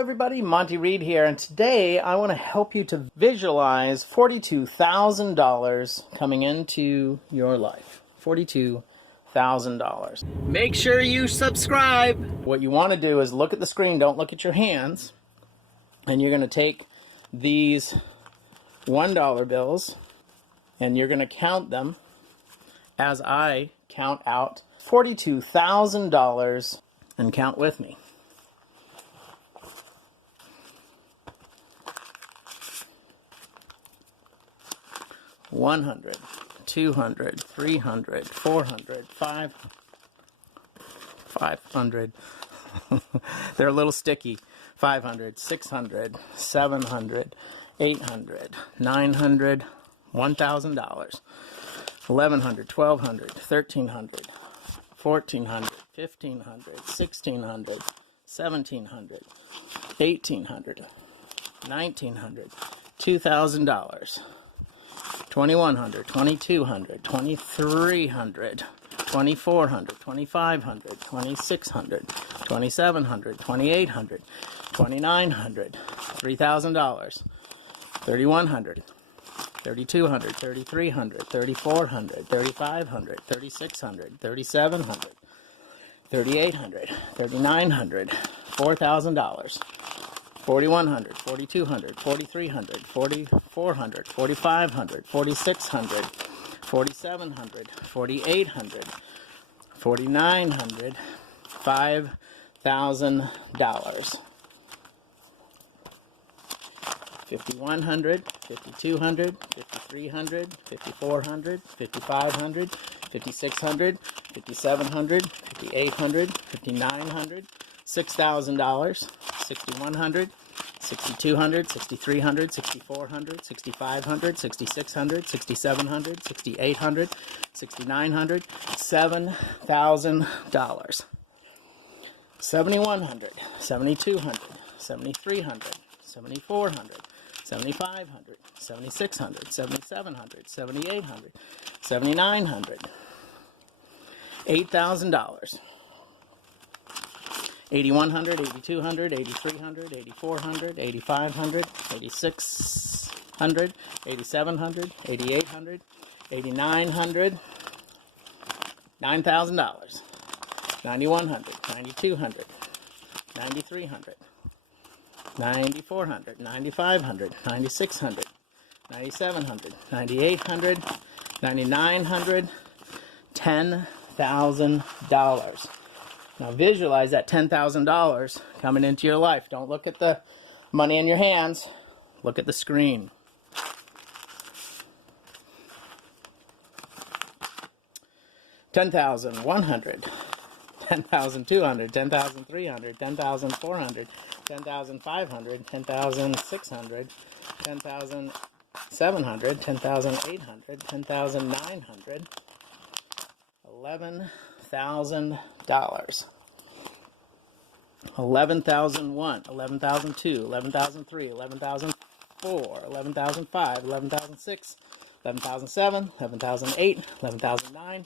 everybody, Monty Reed here, and today I want to help you to visualize $42,000 coming into your life. $42,000. Make sure you subscribe. What you want to do is look at the screen, don't look at your hands, and you're going to take these $1 bills and you're going to count them as I count out $42,000 and count with me. $100, $200, $300, $400, $500. They're a little sticky. $500, $600, $700, $800, $900, $1,000, $1,100, $1,200, $1,300, $1,400, $1,500, $1,600, $1,700, $1,800, $1,900, $2,000. $2,100, $2,200, $2,300, $2,400, $2,500, $2,600, $2,700, $2,800, $2,900, $3,000, $3,100, $3,200, $3,300, $3,400, $3,500, $3,600, $3,700, $3,800, $3,900, $4,000. $4,100, $4,200, $4,300, $4,400, $4,500, $4,600, $4,700, $4,800, $4,900, $5,000. $5,100, $5,200, $5,300, $5,400, $5,500, $5,600, $5,700, $5,800, $5,900, $6,000. $6,100, $6,200, $6,300, $6,400, $6,500, $6,600, $6,700, $6,800, $6,900, $7,000. $7,100, $7,200, $7,300, $7,400, $7,500, $7,600, $7,700, $7,800, $7,900, $8,000. $8,100, $8,200, $8,300, $8,400, $8,500, $8,600, $8,700, $8,800, $8,900, $9,000, $9,100, $9,200, $9,300, $9,400, $9,500, $9,600, $9,700, $9,800, $9,900, $10,000. Now visualize that $10,000 coming into your life. Don't look at the money in your hands. Look at the screen. $10,100, $10,200, $10,300, $10,400, $10,500, $10,600, $10,700, $10,800, $10,900, $11,000. $11,001, $11,002, $11,003, $11,004, $11,005, $11,006, $11,007, $11,008, $11,009,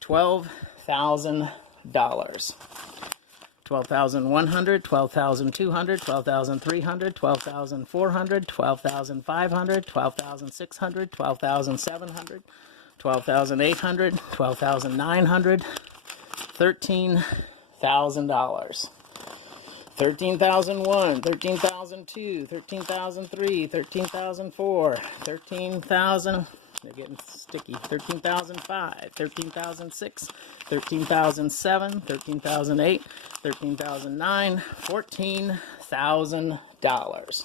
$12,000. $12,100, $12,200, $12,300, $12,400, $12,500, $12,600, $12,700, $12,800, $12,900, $13,000. $13,001, $13,002, $13,003, $13,004, $13,000. They're getting sticky. $13,005, $13,006, $13,007, $13,008, $13,009, $14,000.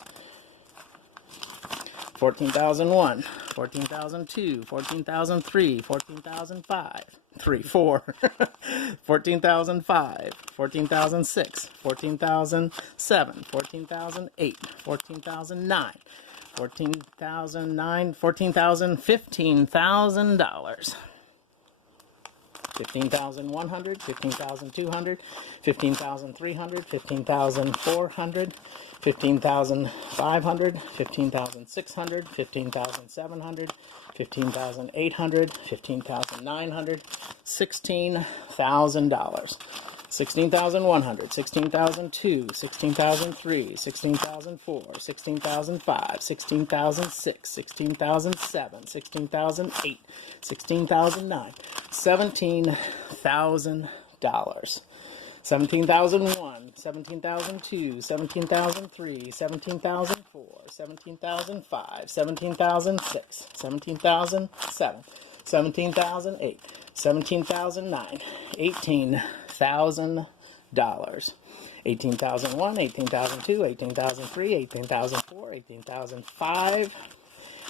$14,001, $14,002, $14,003, $14,005, $14,005, $14,006, $14,007, $14,008, $14,009, $14,000, $15,000. $15,100, $15,200, $15,300, $15,400, $15,500, $15,600, $15,700, $15,800, $15,900, $16,000. 16,100, 16,002, 16,003, 16,004, 16,005, 16,006, 16,007, 16,008, 16,009, $17,000. 17,001, 17,002, 17,003, 17,004, 17,005, 17,006, 17,007, 17,008, 17,009, $18,000. 18,001, 18,002, 18,003, 18,004, 18,005,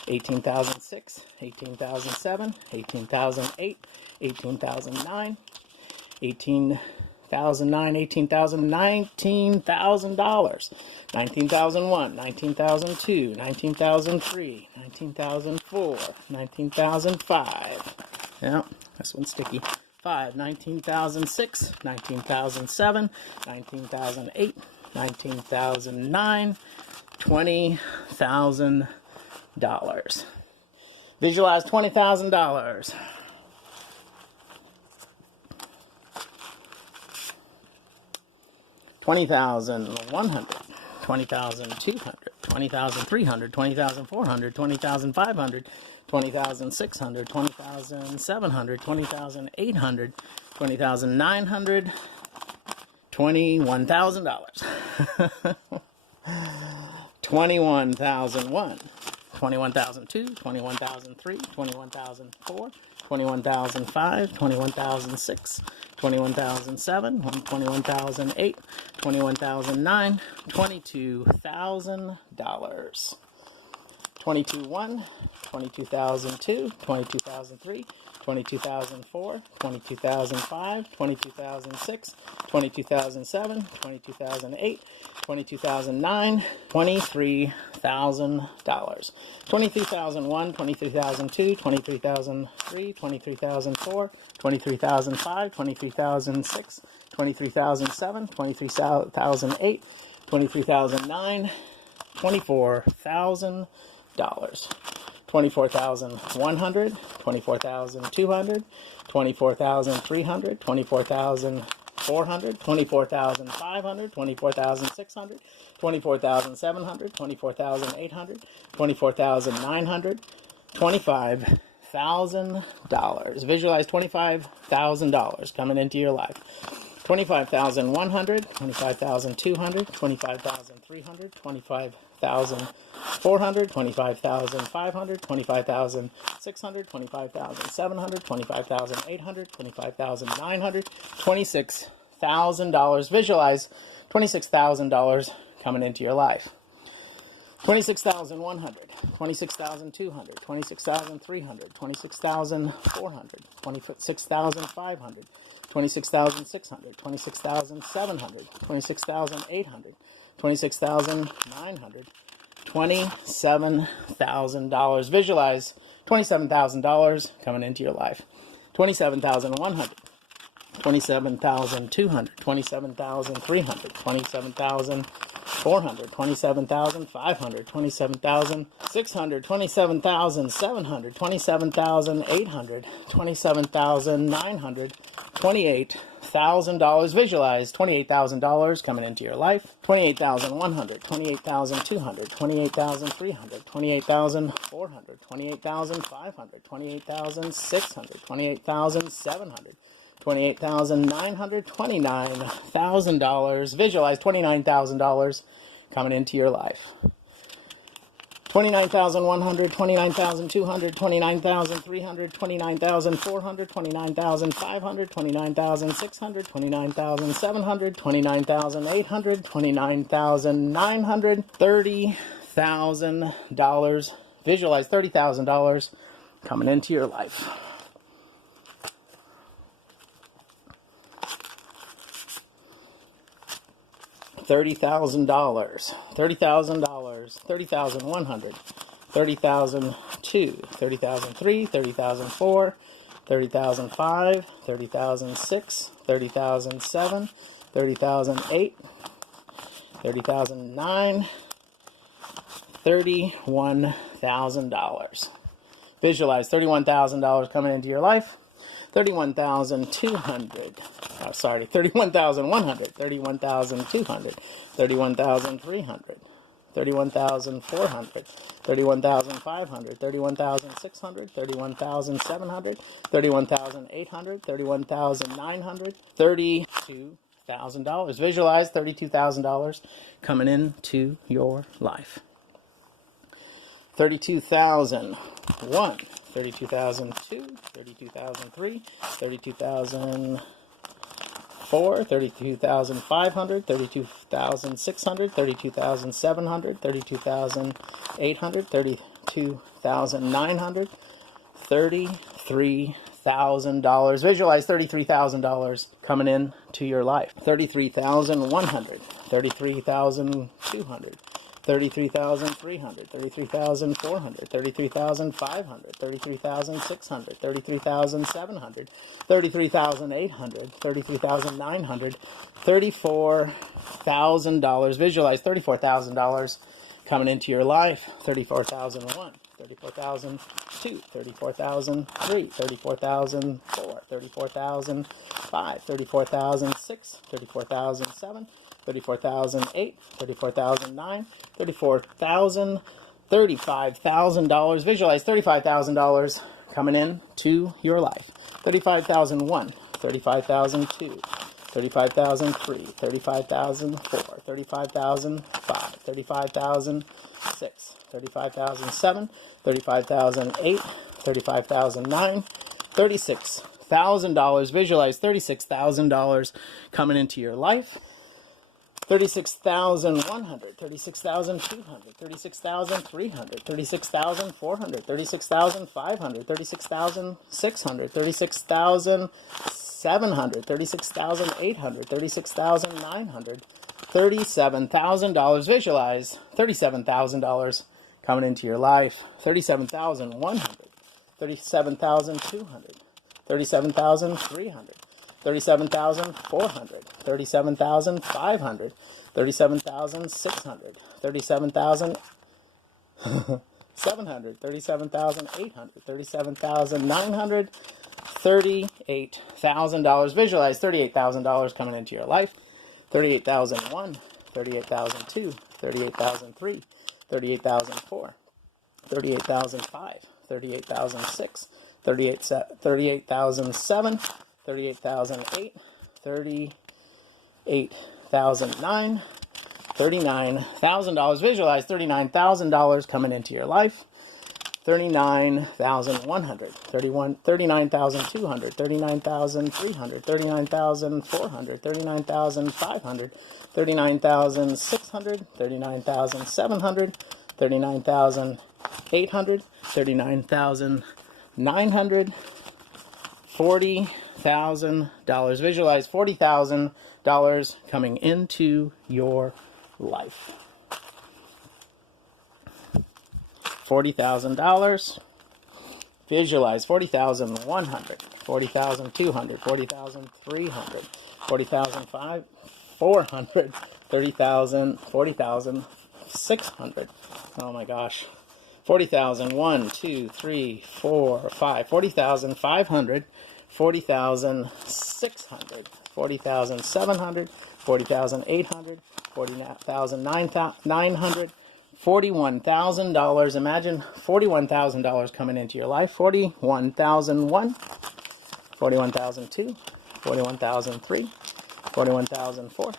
18,006, 18,007, 18,008, 18,009, 18,009, 18,000, $19,000. 19,001, 19,002, 19,003, 19,004, 19,005. Yeah, this one's sticky. 19,006, 19,007, 19,008, 19,009, $20,000. Visualize $20,000. 20,100, 20,200, 20,300, 20,400, 20,500, 20,600, 20,700, 20,800, 20,900, $21,000. 21,001, 21,002, 21,003, 21,004, 21,005, 21,006, 21,007, 21,008, 21,009, $22,000. 22,1, 22,002, 22,003, 22,004, 22,005, 22,006, 22,007, 22,008, 22,009, $23,000. 23,001, 23,002, 23,003, 23,004, 23,005, 23,006, 23,007, 23,008, 23,009, $24,000. 24,100, 24,200, 24,300, 24,400, 24,500, 24,600, 24,700, 24,800, 24,900, $25,000. Visualize $25,000 coming into your life. 25,100, 25,200, 25,300, 25,400, 25,500, 25,600, 25,700, 25,800, 25,900, $26,000. Visualize $26,000 coming into your life. 26,100, 26,200, 26,300, 26,400, 26,500, 26,600, 26,700, 26,800, 26,900, $27,000. Visualize $27,000 coming into your life. 27,100, 27,200, 27,300, 27,400, 27,500, 27,600, 27,700, 27,800, 27,900, $28,000. Visualize $28,000 coming into your life. 28,100, 28,200, 28,300, 28,400, 28,500, 28,600, 28,700, 28,900, $29,000. Visualize $29,000 coming into your life. 29,100, 29,200, 29,300, 29,400, 29,500, 29,600, 29,700, 29,800, 29,900, $30,000. Visualize $30,000 coming into your life. $30,000, $30,000, 30,100, 30,002, 30,003, 30,004, 30,005, 30,006, 30,007, 30,008, 30,009, $31,000. Visualize $31,000 coming into your life. 31,200, Sorry, 31,100, 31,200, 31,300, 31,400, 31,500, 31,600, 31,700, 31,800, 31,900, $32,000. Visualize $32,000 coming into your life. 32,001, 32,002, 32,003, 32,004, 32,500, 32,600, 32,700, 32,800, 32,900, $33,000. Visualize $33,000 coming in to your life. 33,100, 33,200, 33,300, 33,400, 33,500, 33,600, 33,700, 33,800, 33,900, $34,000. Visualize $34,000 coming into your life. 34,001, 34,002, 34,003, 34,004, 34,005, 34,006, 34,007, 34,008, 34,009, 34,000, $35,000. Visualize $35,000 coming in to your life. 35,001, 35,002, 35,003, 35,004, 35,005, 35,006, 35,007, 35,008, 35,009, $36,000. Visualize $36,000 coming into your life. 36,100, 36,200, 36,300, 36,400, 36,500, 36,600, 36,700, 36,800, 36,900, $37,000. Visualize $37,000 coming into your life. 37,100, 37,200, 37,300. 37,400, 37,500, 37,600, 37,700, 37,800, 37,900, $38,000. Visualize $38,000 coming into your life. 38,001, 38,002, 38,003, 38,004, 38,005, 38,006, 38,007, 38,008, 38,009, $39,000. Visualize $39,000 coming into your life. 39,100, 39,200, 39,300, 39,400, 39,500, 39,600, 39,700, 39,800, 39,900, $40,000. Visualize $40,000 coming into your life. $40,000. Visualize 40,100, 40,200, 40,300, 40,400, 30,000, 40,600. Oh my gosh. 40,000, 1, 2, 3, 4, 5, 40,500, 40,600, 40,700, 40,800, 40,900, $41,000. Imagine $41,000 coming into your life. 41,001, 41,002, 41,003, 41,004,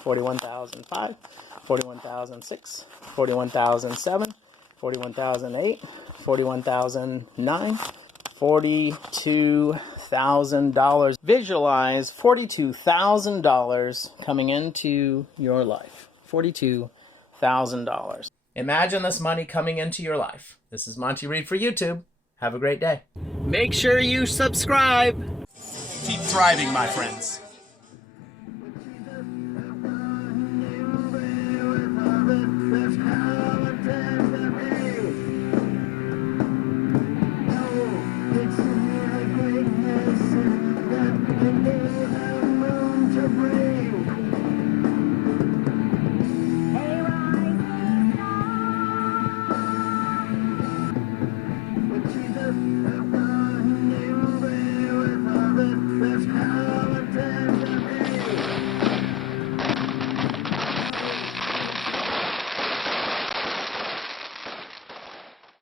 41,005, 41,006, 41,007, 41,008, 41,009, $42,000. Visualize $42,000 coming into your life. $42,000. Imagine this money coming into your life. This is Monty Reed for YouTube. Have a great day. Make sure you subscribe. Keep thriving, my friends.